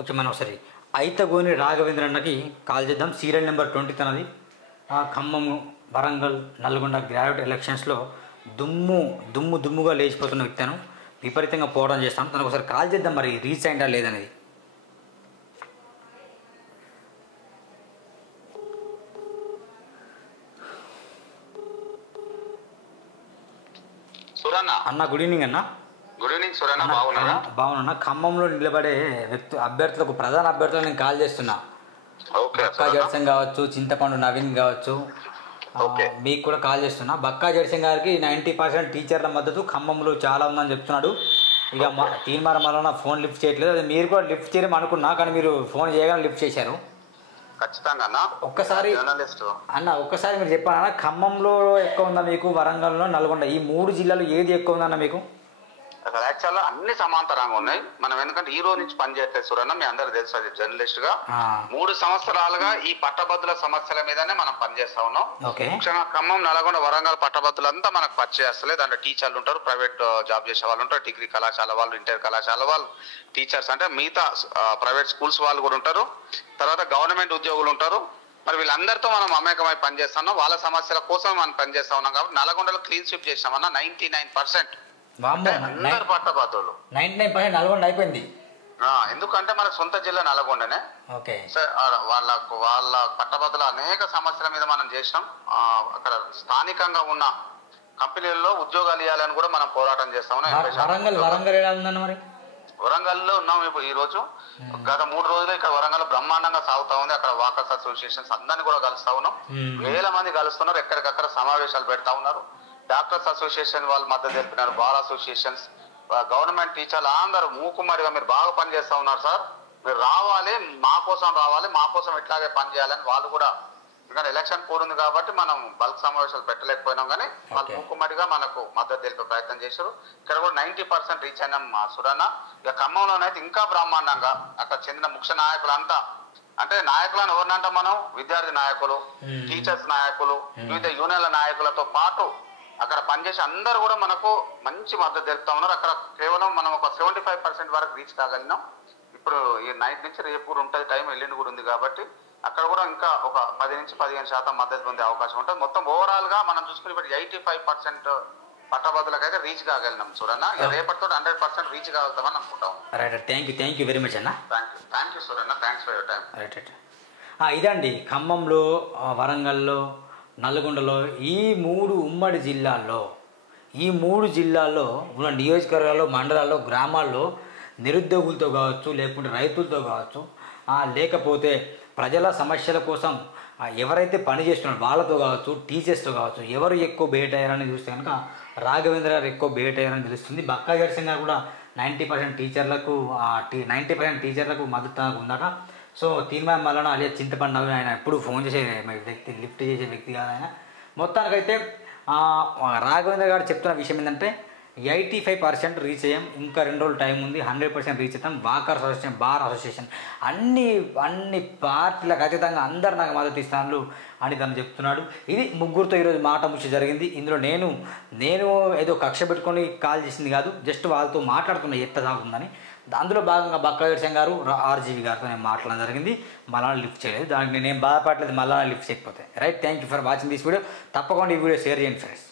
Okay, మనం ఒకసారి అయితగోని రాఘవేంద్ర అన్నకి కాల్ చేద్దాం. సీరియల్ నెంబర్ 20 తనది. ఖమ్మం, వరంగల్, నల్గొండ గ్రాడ్యుయేట్ ఎలక్షన్స్లో దుమ్ముగా లేచిపోతున్న వ్యక్తిను విపరీతంగా పోరాటం చేస్తాను. తనకు ఒకసారి కాల్ చేద్దాం, మరి రీచ్ అయిందా లేదనేది. అన్న గుడ్ ఈవినింగ్ అన్న. గుడ్ ఈవినింగ్ సురన్న, బాగున్నారా? బాగున్నా. ఖమ్మంలో నిలబడే అభ్యర్థులకు ప్రధాన అభ్యర్థులకు నేను కాల్ చేస్తున్నా. బక్కా జడ్సన్ కావచ్చు, చింతపండు నవీన్ కావచ్చు, మీకు కూడా కాల్ చేస్తున్నా. బక్కా జడ్సన్ గారికి 90% టీచర్ల మద్దతు ఖమ్మంలో చాలా ఉందని చెప్తున్నాడు. ఇక తీర్మానం వల్ల ఫోన్ లిఫ్ట్ చేయట్లేదు. అది మీరు కూడా లిఫ్ట్ చేయడం అనుకున్నా, కానీ మీరు ఫోన్ చేయగానే లిఫ్ట్ చేశారు. ఖచ్చితంగా ఒక్కసారి మీరు చెప్పాలన్నా, ఖమ్మంలో ఎక్కువ ఉందా మీకు, వరంగల్లో, నల్గొండ ఈ 3 జిల్లాలు ఏది ఎక్కువ ఉందన్న మీకు? అసలు యాక్చువల్గా అన్ని సమాంతరంగా ఉన్నాయి. మనం ఎందుకంటే ఈ రోజు నుంచి పనిచేయట్లేదు సురన్న, మీ అందరూ తెలుసు. అది జర్నలిస్ట్ గా 3 సంవత్సరాలుగా ఈ పట్టభద్రుల సమస్యల మీదనే మనం పనిచేస్తా ఉన్నాం. ముఖ్యంగా ఖమ్మం, నల్గొండ, వరంగల్ పట్టభద్రులంతా మనకు పరిచయస్తలేదు. దాంట్లో టీచర్లు ఉంటారు, ప్రైవేట్ జాబ్ చేసే వాళ్ళు ఉంటారు, డిగ్రీ కళాశాల వాళ్ళు, ఇంటర్ కళాశాల వాళ్ళు, టీచర్స్ అంటే మిగతా ప్రైవేట్ స్కూల్స్ వాళ్ళు కూడా ఉంటారు, తర్వాత గవర్నమెంట్ ఉద్యోగులు ఉంటారు. మరి వీళ్ళందరితో మనం అమేకమై పనిచేస్తున్నాం. వాళ్ళ సమస్యల కోసం మనం పనిచేస్తా ఉన్నాం. కాబట్టి నల్గొండలో క్లీన్ స్వీప్ చేసామన్నా 99%. అందరు పట్టభద్రులు 99% నల్గొండ అయిపోయింది. ఎందుకంటే మన సొంత జిల్లా నల్గొండనే. వాళ్ళ పట్టభద్రుల అనేక సమస్యల మీద మనం చేసినాం. అక్కడ స్థానికంగా ఉన్న కంపెనీల్లో ఉద్యోగాలు ఇవ్వాలని కూడా మనం పోరాటం చేస్తాం. వరంగల్లో ఉన్నాం ఇప్పుడు. ఈ రోజు గత 3 రోజులు ఇక్కడ వరంగల్ బ్రహ్మాండంగా సాగుతా ఉంది. అక్కడ వాకర్స్ అసోసియేషన్స్ అందరినీ కూడా కలుస్తా ఉన్నాం. వేల మంది కలుస్తున్నారు, ఎక్కడికక్కడ సమావేశాలు పెడతా ఉన్నారు. డాక్టర్స్ అసోసియేషన్ వాళ్ళు మద్దతు తెలిపినారు, బార్ అసోసియేషన్స్, గవర్నమెంట్ టీచర్లు అందరూ మూకుమ్మడిగా మీరు బాగా పనిచేస్తా ఉన్నారు సార్, మీరు రావాలి, మా కోసం ఇట్లాగే పనిచేయాలని వాళ్ళు కూడా. ఎందుకంటే ఎలక్షన్ కోరుంది కాబట్టి మనం బల్క్ సమావేశాలు పెట్టలేకపోయినాం, కానీ వాళ్ళు మూకుమ్మడిగా మనకు మద్దతు తెలిపే ప్రయత్నం చేశారు. ఇక్కడ కూడా 90% రీచ్ అయినాం మా సురన్న. ఇక ఖమ్మంలోనైతే ఇంకా బ్రహ్మాండంగా అక్కడ చెందిన ముఖ్య నాయకులంతా, అంటే నాయకులను ఎవరినంటే మనం విద్యార్థి నాయకులు, టీచర్స్ నాయకులు, వివిధ యూనియన్ల నాయకులతో పాటు అక్కడ పనిచేసి అందరూ కూడా మనకు మంచి మద్దతు తెలుపుతా ఉన్నారు. అక్కడ కేవలం మనం ఒక 75% వరకు రీచ్ కాగలిగినాం. ఇప్పుడు ఈ నైట్ నుంచి రేపు కూడా ఉంటుంది టైం, ఎల్లుండి కూడా ఉంది కాబట్టి అక్కడ కూడా ఇంకా ఒక 10 నుంచి 15% మద్దతు పొందే అవకాశం ఉంటుంది. మొత్తం ఓవరాల్ గా మనం చూసుకుని ఇప్పుడు 85% పట్టభద్రులకు అయితే రీచ్ కాగలిగినాం చూడన్నా. రేపటితో 100% రీచ్ కాగలుగుతామని అనుకుంటాం. థ్యాంక్ యూ వెరీ మచ్ అన్న. Thank you Suranna, thanks for your time. ఇదండి ఖమ్మంలో, వరంగల్లో, నల్గొండలో ఈ 3 ఉమ్మడి జిల్లాల్లో, ఈ 3 జిల్లాల్లో ఉన్న నియోజకవర్గాల్లో, మండలాల్లో, గ్రామాల్లో నిరుద్యోగులతో కావచ్చు, లేకుంటే రైతులతో కావచ్చు, లేకపోతే ప్రజల సమస్యల కోసం ఎవరైతే పని చేస్తున్నారో వాళ్ళతో కావచ్చు, టీచర్స్తో కావచ్చు, ఎవరు ఎక్కువ బేట్ అయ్యారని చూస్తే కనుక రాఘవేంద్ర గారు ఎక్కువ బేట్ అయ్యారని తెలుస్తుంది. బక్కా జడ్సన్ గారు కూడా 90% టీచర్లకు మద్దతు ఉందాక. సో తీర్మానం వలన అలియా చింతపండు నవీన్, ఆయన ఎప్పుడు ఫోన్ చేసే వ్యక్తి, లిఫ్ట్ చేసే వ్యక్తి కాదు ఆయన. మొత్తానికైతే రాఘవేంద్ర గారు చెప్తున్న విషయం ఏంటంటే 85% రీచ్ అయ్యాం, ఇంకా 2 రోజులు టైం ఉంది, 100% రీచ్ అవుతాం. వాకర్స్ అసోసియేషన్, బార్ అసోసియేషన్ అన్ని పార్టీలకు ఖచ్చితంగా అందరు నాకు మద్దతు ఇస్తాను అని తను చెప్తున్నాడు. ఇది ముగ్గురితో ఈరోజు మాట ముచ్చి జరిగింది. ఇందులో నేను ఏదో కక్ష పెట్టుకొని కాల్ చేసింది కాదు, జస్ట్ వాళ్ళతో మాట్లాడుతున్నా ఎట్లా సాగుతుందని. అందులో భాగంగా బక్కా జడ్సన్ గారు ఆర్జీవి గారితో నేను మాట్లాడడం జరిగింది. మళ్ళా లిఫ్ట్ చేయలేదు, దానికి నేను బాధపడలేదు, మళ్ళా లిఫ్ట్ చేయకపోతే. Right, thank you for watching this video. తప్పకుండా ఈ వీడియో షేర్ చేయండి ఫ్రెండ్స్.